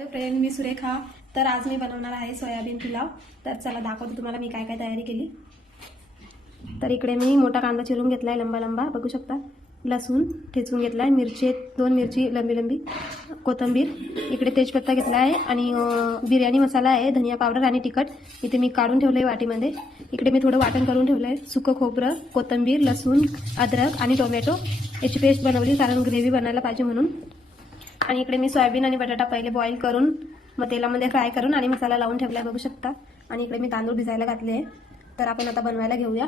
Hello friend, मी सुरेखा. तर आज मी बनवणार आहे सोयाबीन पुलाव. तर चला दाखवते तुम्हाला मी काय काय तयारी केली. तर इकडे मी मोठा कांदा चिरून घेतला आहे, लंबा लंबा बघू शकता. लसूण ठेचून घेतला आहे, मिरची 2 मिरची लंबी लंबी, कोथिंबीर, इकडे तेजपत्ता घेतला आहे आणि बिर्याणी मसाला आहे, धनिया पावडर आणि तिखट इथे मी काढून ठेवलं आहे वाटीमध्ये. इकडे मी थोडं वाटण करून ठेवलं आहे, सुकं खोबरं, कोथिंबीर, लसूण, अद्रक आणि टोमॅटो याची पेस्ट बनवली कारण ग्रेव्ही बनायला पाहिजे म्हणून. आणि इकडे मी सोयाबीन आणि बटाटा पहिले बॉईल करून मग तेलामध्ये फ्राय करून आणि मसाला लावून ठेवला आहे बघू शकता. आणि इकडे मी तांदूळ भिजायला घातले आहे. तर आपण आता बनवायला घेऊया.